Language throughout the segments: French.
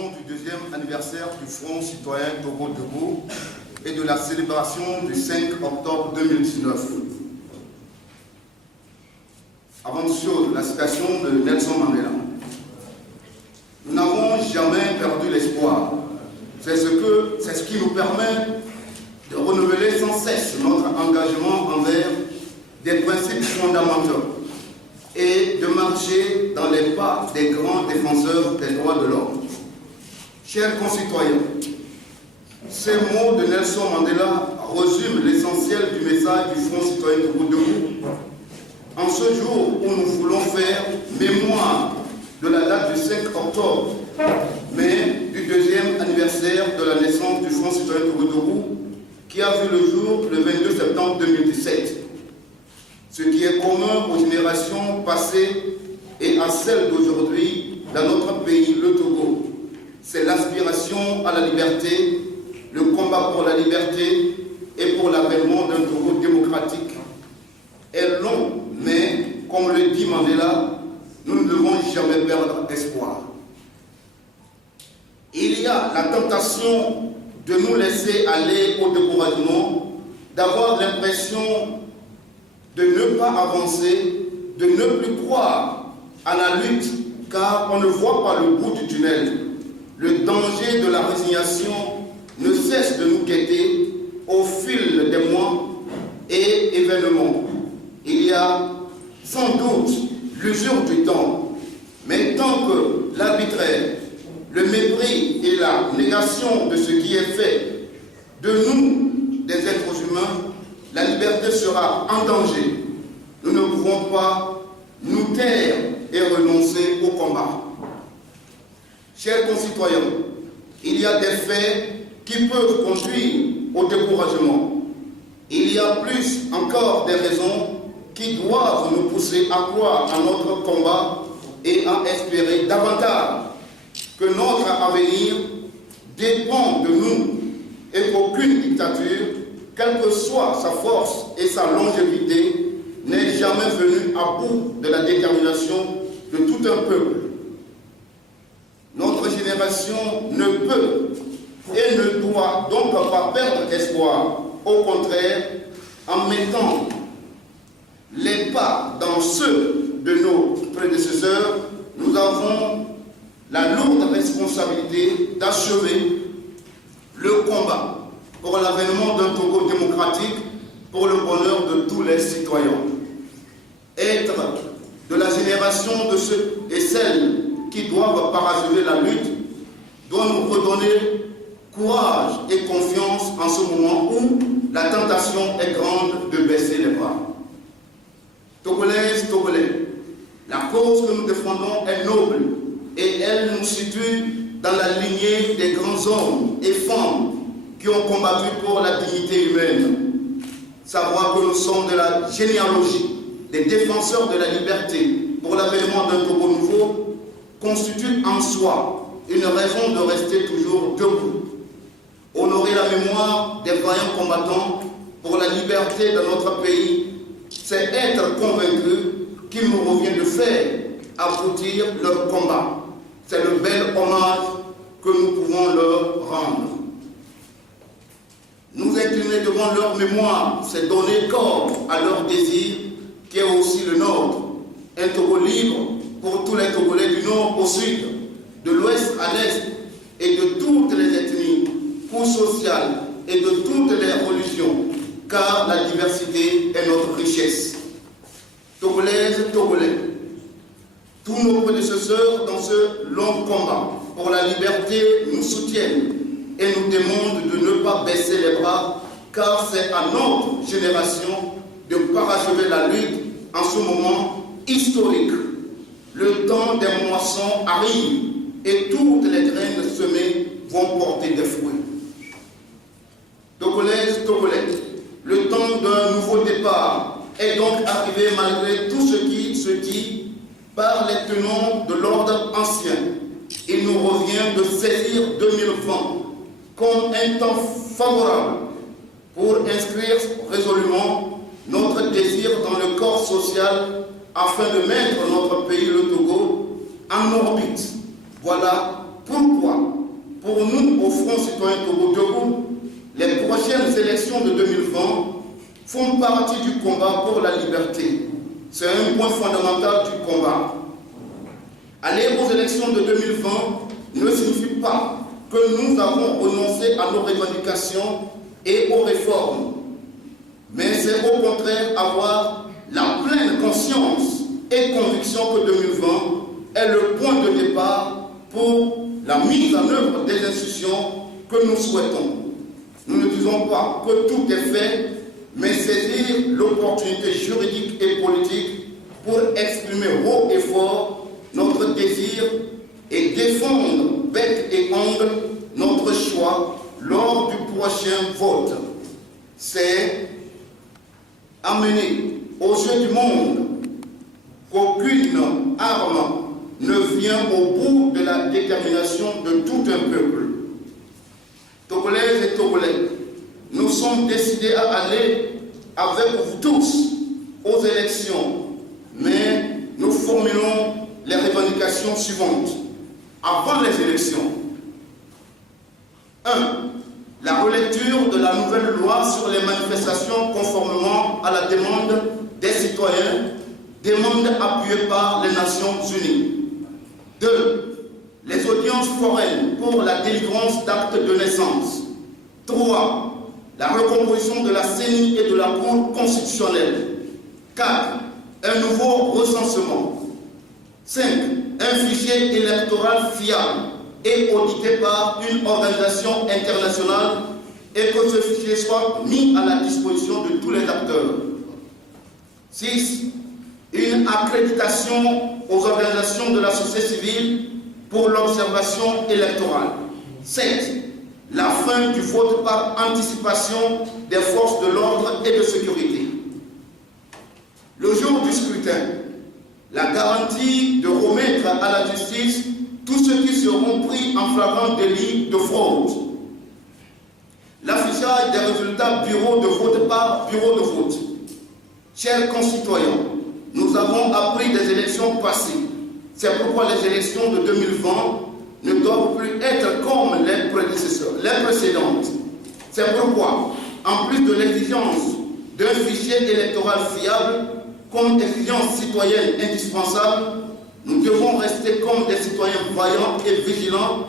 Du deuxième anniversaire du Front citoyen Togo Debout et de la célébration du 5 octobre 2019. Avant toute chose, la citation de Nelson Mandela. Nous n'avons jamais perdu l'espoir. C'est ce qui nous permet de renouveler sans cesse notre engagement envers des principes fondamentaux et de marcher dans les pas des grands défenseurs des droits de l'homme. Chers concitoyens, ces mots de Nelson Mandela résument l'essentiel du message du Front citoyen Togo Debout. En ce jour où nous voulons faire mémoire de la date du 5 octobre, mais du deuxième anniversaire de la naissance du Front citoyen Togo Debout, qui a vu le jour le 22 septembre 2017. Ce qui est commun aux générations passées et à celles d'aujourd'hui dans notre pays, le Togo, c'est l'aspiration à la liberté, le combat pour la liberté et pour l'avènement d'un Togo démocratique. Est long, mais, comme le dit Mandela, nous ne devons jamais perdre espoir. Il y a la tentation de nous laisser aller au découragement, d'avoir l'impression de ne pas avancer, de ne plus croire à la lutte, car on ne voit pas le bout du tunnel. Le danger de la résignation ne cesse de nous guetter au fil des mois et événements. Il y a sans doute l'usure du temps, mais tant que l'arbitraire, le mépris et la négation de ce qui est fait de nous, des êtres humains, la liberté sera en danger. Nous ne pouvons pas nous taire et renoncer au combat. Chers concitoyens, il y a des faits qui peuvent conduire au découragement. Il y a plus encore des raisons qui doivent nous pousser à croire à notre combat et à espérer davantage que notre avenir dépend de nous et qu'aucune dictature, quelle que soit sa force et sa longévité, n'est jamais venue à bout de la détermination de tout un peuple. Notre génération ne peut et ne doit donc pas perdre espoir. Au contraire, en mettant les pas dans ceux de nos prédécesseurs, nous avons la lourde responsabilité d'achever le combat pour l'avènement d'un Togo démocratique, pour le bonheur de tous les citoyens. Être de la génération de ceux et celles qui doivent parachever la lutte doit nous redonner courage et confiance en ce moment où la tentation est grande de baisser les bras. Togolaises, Togolais, la cause que nous défendons est noble et elle nous situe dans la lignée des grands hommes et femmes qui ont combattu pour la dignité humaine. Savoir que nous sommes de la généalogie des défenseurs de la liberté pour l'avènement d'un Togo nouveau constitue en soi une raison de rester toujours debout. Honorer la mémoire des vaillants combattants pour la liberté de notre pays, c'est être convaincu qu'il nous revient de faire aboutir leur combat. C'est le bel hommage que nous pouvons leur rendre. Nous incliner devant leur mémoire, c'est donner corps à leur désir, qui est aussi le nôtre. Un Togo libre pour tous les Togolais du nord au sud, de l'ouest à l'est, et de toutes les ethnies, couches sociales et de toutes les religions, car la diversité est notre richesse. Togolaises, Togolais, tous nos prédécesseurs dans ce long combat pour la liberté nous soutiennent et nous demandent de ne pas baisser les bras, car c'est à notre génération de parachever la lutte en ce moment historique. Le temps des moissons arrive et toutes les graines semées vont porter des fruits. Togolaises, Togolais, le temps d'un nouveau départ est donc arrivé malgré tout ce qui se dit par les tenants de l'ordre ancien. Il nous revient de saisir 2020 comme un temps favorable pour inscrire résolument notre désir dans le corps social afin de mettre notre pays, le Togo, en orbite. Voilà pourquoi Front citoyen Togo debout, les prochaines élections de 2020 font partie du combat pour la liberté. C'est un point fondamental du combat. Aller aux élections de 2020 ne signifie pas que nous avons renoncé à nos revendications et aux réformes, mais c'est au contraire avoir la pleine conscience et conviction que 2020 est le point de départ pour la mise en œuvre des institutions que nous souhaitons. Nous ne disons pas que tout est fait, mais saisir l'opportunité juridique et politique pour exprimer haut et fort notre désir et défendre bec et ongle notre choix lors du prochain vote. C'est amener aux yeux du monde qu'aucune arme ne vient au bout de la détermination de tout un peuple. Togolaises et Togolais, nous sommes décidés à aller avec vous tous aux élections, mais nous formulons les revendications suivantes. Avant les élections, 1. La relecture de la nouvelle loi sur les manifestations conformément à la demande des citoyens, demande appuyée par les Nations Unies. 2. Les audiences foraines pour la délivrance d'actes de naissance. 3. La recomposition de la CENI et de la Cour constitutionnelle. 4. Un nouveau recensement. 5. Un fichier électoral fiable et audité par une organisation internationale et que ce fichier soit mis à la disposition de tous les acteurs. 6. Une accréditation aux organisations de la société civile pour l'observation électorale. 7. La fin du vote par anticipation des forces de l'ordre et de sécurité. Le jour du scrutin, la garantie de remettre à la justice tous ceux qui seront pris en flagrant délit de fraude. L'affichage des résultats bureau de vote par bureau de vote. Chers concitoyens, nous avons appris des élections passées. C'est pourquoi les élections de 2020 ne doivent plus être comme les précédentes. C'est pourquoi, en plus de l'exigence d'un fichier électoral fiable comme exigence citoyenne indispensable, nous devons rester comme des citoyens vaillants et vigilants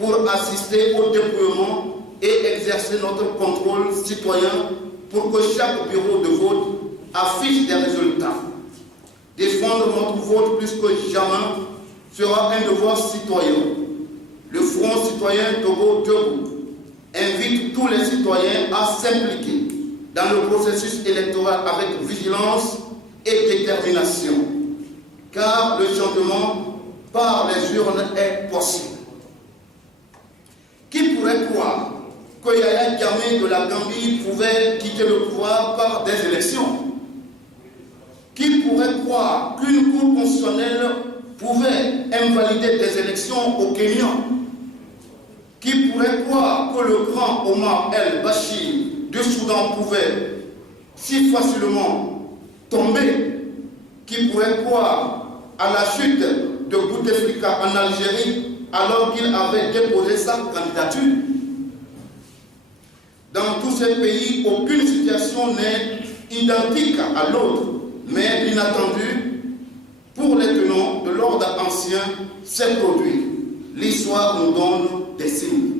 pour assister au déploiement et exercer notre contrôle citoyen pour que chaque bureau de vote affiche des résultats. Défendre notre vote plus que jamais sera un devoir citoyen. Le Front citoyen Togo debout invite tous les citoyens à s'impliquer dans le processus électoral avec vigilance et détermination, car le changement par les urnes est possible. Qui pourrait croire que Yaya Jammeh de la Gambie pouvait quitter le pouvoir par des élections? Qui pourrait croire qu'une cour constitutionnelle pouvait invalider des élections au Kenya? Qui pourrait croire que le grand Omar el-Bashir du Soudan pouvait si facilement tomber? Qui pourrait croire à la chute de Bouteflika en Algérie alors qu'il avait déposé sa candidature? Dans tous ces pays, aucune situation n'est identique à l'autre, mais inattendu pour les tenants de l'ordre ancien s'est produit. L'histoire nous donne des signes.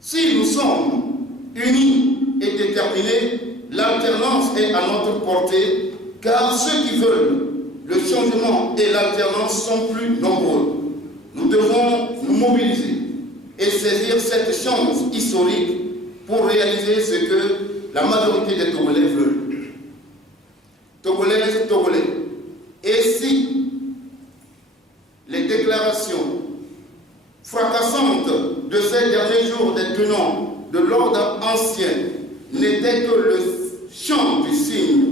Si nous sommes unis et déterminés, l'alternance est à notre portée, car ceux qui veulent le changement et l'alternance sont plus nombreux. Nous devons nous mobiliser et saisir cette chance historique pour réaliser ce que la majorité des Togolais veulent. Togolaises, Togolais, et si les déclarations fracassantes de ces derniers jours des tenants de l'ordre ancien n'étaient que le chant du cygne?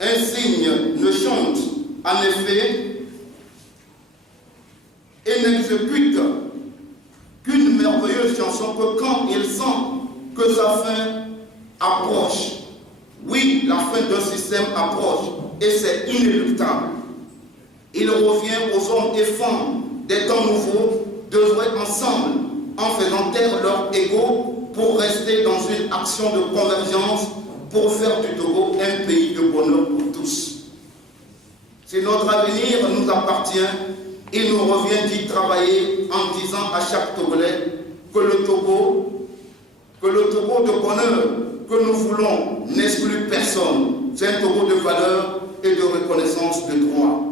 Un cygne ne chante en effet et n'exécute qu'une merveilleuse chanson que quand il sent que sa fin approche. Oui, la fin d'un système approche et c'est inéluctable. Il revient aux hommes et femmes des temps nouveaux d'œuvrer ensemble en faisant taire leur ego pour rester dans une action de convergence pour faire du Togo un pays de bonheur pour tous. Si notre avenir nous appartient, il nous revient d'y travailler en disant à chaque Togolais que le Togo de bonheur que nous voulons n'exclut personne. C'est un Togo de valeur et de reconnaissance de droit.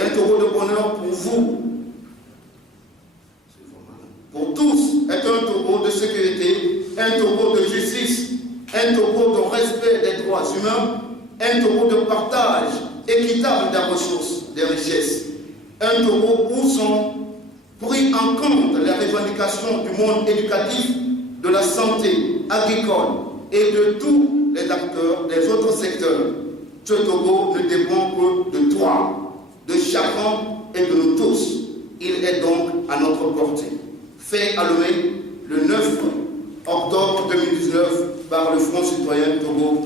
Un Togo de bonheur pour vous, pour tous, est un Togo de sécurité, un Togo de justice, un Togo de respect des droits humains, un Togo de partage équitable des ressources, des richesses, un Togo où sont pris en compte les revendications du monde éducatif, de la santé, agricole et de tous les acteurs des autres secteurs. Ce Togo ne dépend que de toi, de chacun et de nous tous. Il est donc à notre portée. Fait à Lomé le 9 octobre 2019 par le Front citoyen Togo.